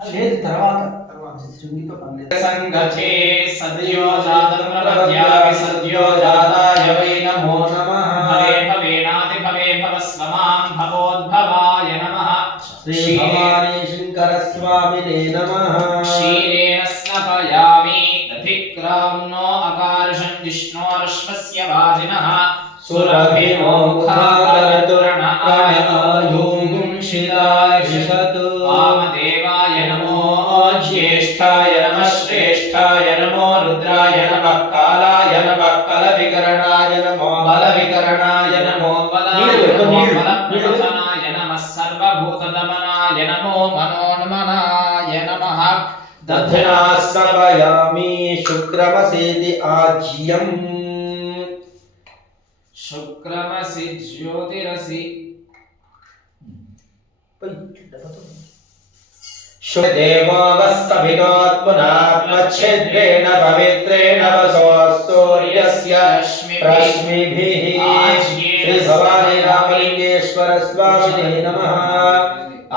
లేదు తర్వాత శృంగితో పనిలేదు. సంగతే సద్యో జాతం ప్రపద్యామి సద్యో జాతాయ వై నమో నమః. భవే భవేనాది భవే భవస్వమాం భవోద్భవాయ నమః. శ్రీ భవానీ శంకర స్వామినే నమః. క్షీరేణ స్నపయామి దధిక్రామ్నో అకార్షం విష్ణోరశ్వస్య వాజినః సురభిమోఖాకరతురణ ఆయుంషితాయుషతు. వామదేవాయ నమో జ్యేష్ఠాయ నమః శ్రేష్ఠాయ నమో రుద్రాయ నమః కాలాయ నమః కలవికరణాయ నమో బలవికరణాయ నమో బలాయ నమో బలప్రవచనాయ నమః సర్వభూతదమనాయ నమో మనోన్మనాయ నమః. దధ్నాస్తవయామి శుక్రమసేతి ఆజ్యం. శుక్రమసి జ్యోతిరసి దేవావస్తభినోత్పునాత్మచ్ఛేద్రేణ పవిత్రేణ వసోస్తూర్యస్య రశ్మిభిః. శ్రీ భవానీ రామలింగేశ్వర స్వామినే నమః.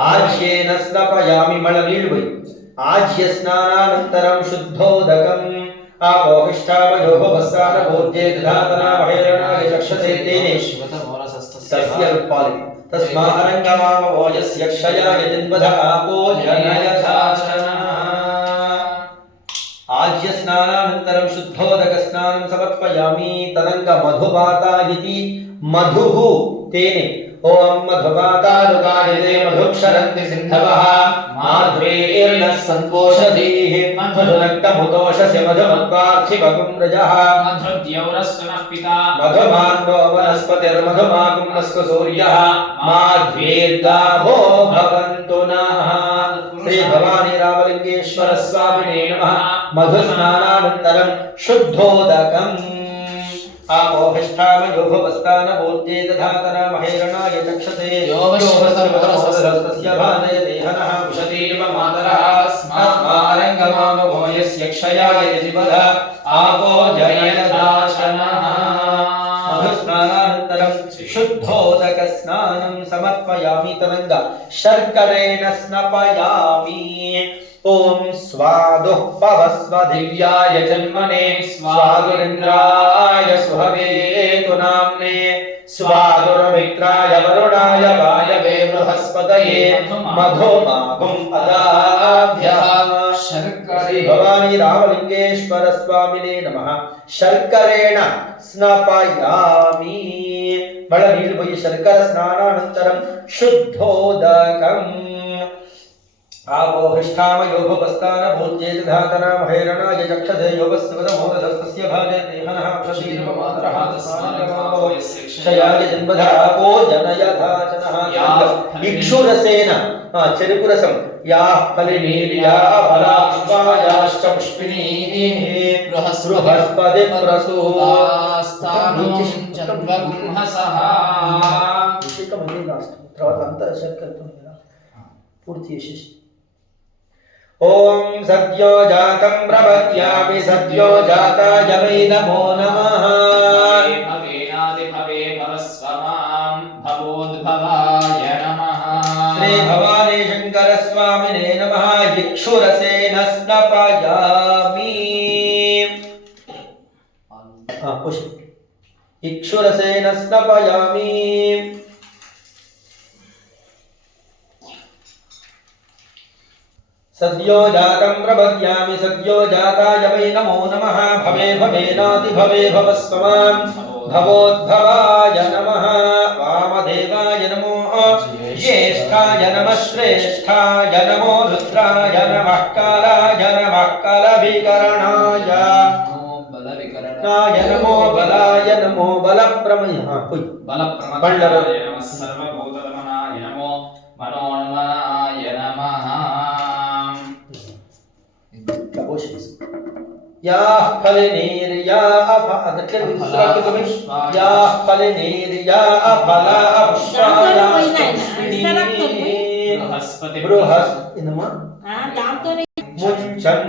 ఆజ్యేన స్నపయామి మళ్ళ నీళ్లు పోయి. ఆజ్య స్నానానంతరం శుద్ధోదకం ఆపోహిష్టామయోభవస్సాన భోజ్యే దధాతనా మహేరణాయ చక్షసే తేనే తస్యల్పాలి తస్మారంగమామోజస్య క్షయాయ జన్మధ ఆపో జనయథాచనః. ఆజ్య స్నానానంతరం శుద్ధోదక స్నానం సమర్పయామి. తదంగ మధువాతాయితి మధుః తేనే. ఓం మధువాతారుకాయతే మధుక్షరంతి సింధవః. మాధ్వేర్నః సంతోషధీః మధునక్తముతోషస్య మధుమత్వాక్షిపకుం రజః. మధుద్యౌరస్వనః పితా మధుమాన్నో వనస్పతిర్మధుమాకుం అస్కు సూర్యః. మాధ్వేర్గావో భవంతు నః. శ్రీ భవానీ రామలింగేశ్వర స్వామినే నమః. మధుస్నానానంతరం శుద్ధోదకం ఆపోహిష్టామయోభవస్థాన భోజ్యే దధాతనా మహేరణాయ చక్షసే యోగశోభసర్వసర్వస్య భానయతే హనః విశతీవ మాతరః. స్మారంగమామోయస్య క్షయాయ యజివధ ఆపో జనయథాచనః. మధుస్నానానంతరం శుద్ధోదక స్నానం సమర్పయామి. తదంగ శర్కరేణ స్నపయామి. ఓం స్వాదుః పవస్వ దివ్యాయ జన్మనే స్వాదురింద్రాయ సుహవేతు నామ్నే స్వాదుర్మిత్రాయ వరుణాయ వాయవే బృహస్పతయే మధుమాగుం అదాభ్యః. శ్రీ భవానీ రామలింగేశ్వర స్వామినే నమః. శర్కరేణ స్నపయామి. మళ్ళ నీళ్లు పోయి శర్కర స్నానానంతరం శుద్ధోదకం ఆపోహిష్టామయోభవస్థాన భోజ్యే దధాతనా మహేరణాయ చక్షసే యోగస్వదమోదస్తస్య భాజతే హనః వశీర్వ మాతరః. క్షయాయ జన్మధ ఆపో జనయథాచనః. ఇక్షురసేన చెరుకు రసం యా ఫలినీర్యా ఫలాష్పాయాశ్చ పుష్పిణీః బృహస్పతి ప్రసూతాస్తానం చంద్రగుంహసః. తర్వాత అంతా శర్కరతో పూర్తి చేసేసి. ఓం సద్యో జాతం ప్రపద్యామి సద్యో జాతాయ వై నమో నమః. భవేనాది భవే భవస్వమాం భవోద్భవాయ నమః. శ్రీ భవానీ శంకర స్వామినే నమః. ఇక్షురసేన స్నపయామి. ఇక్షురసేన స్నపయామి. సద్యో జాతం ప్రపద్యామి సద్యో జాతాయ వై నమో నమః. భవే భవేనాతి భవే భవస్వమాం భవోద్భవాయ నమః. వామదేవాయ నమో జ్యేష్ఠాయ నమః శ్రేష్ఠాయ నమో రుద్రాయ నమః కాలాయ నమః కలవికరణాయ నమో బలాయ నమో బలప్రమయ బలప్రమథనాయ నమః సర్వభూతదమనాయ నమో మనోన్మనాయ నమః. या फलनीर्या या फलनीर्या फला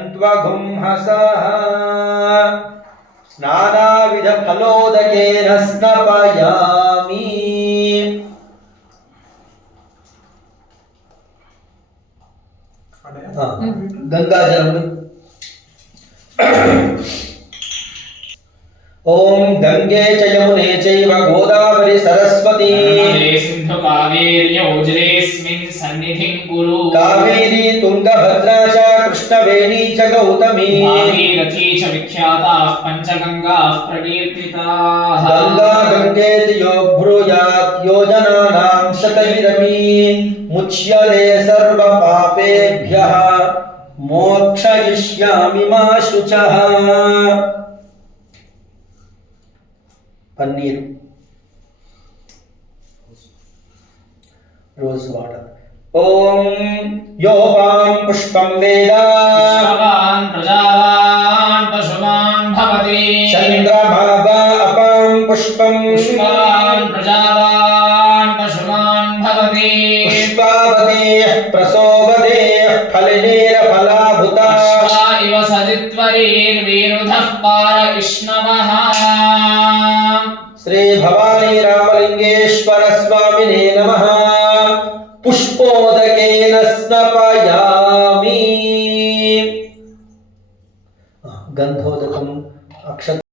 मुञ्चन्त्वगुंहसः नानाविध फलोदकेन स्नपयामि గంగాజలములు. ఓం గంగే చ యమునే చైవ గోదావరి సరస్వతి నర్మదే సింధు కావేర్యౌజలేస్మిన్ సన్నిధిం కురు. కావేరీ తుంగభద్రా చ కృష్ణవేణీ చ గౌతమీ భాగీరథీ చ విఖ్యాతాః పంచగంగాః ప్రకీర్తితాః. గంగా గంగేతి యో బ్రూయాత్ యోజనానాం శతైరపి ముచ్యతే సర్వ పాపేభ్యః మోక్షయిష్యామి మా శుచః. పన్నీరు, రోజ్ వాటర్. ఓం యోపాం పుష్పం వేద పుష్పవాన్ ప్రజావాన్ పశుమాన్ భవతి. చంద్రమాభా అపాం పుష్పం పుష్పవాన్ ప్రజావాన్ పశుమాన్ భవతి. పుష్పావతేః ప్రసోవతేః ఫలినేర ఫలాభుతా అశ్వా ఇవ సజిత్వరీర్విరుధః పారవిష్ణవః. శ్రీ భవానీ రామలింగేశ్వర స్వామినే నమః. పుష్పోదకేన స్నపయామి. గంధోదకం అక్షత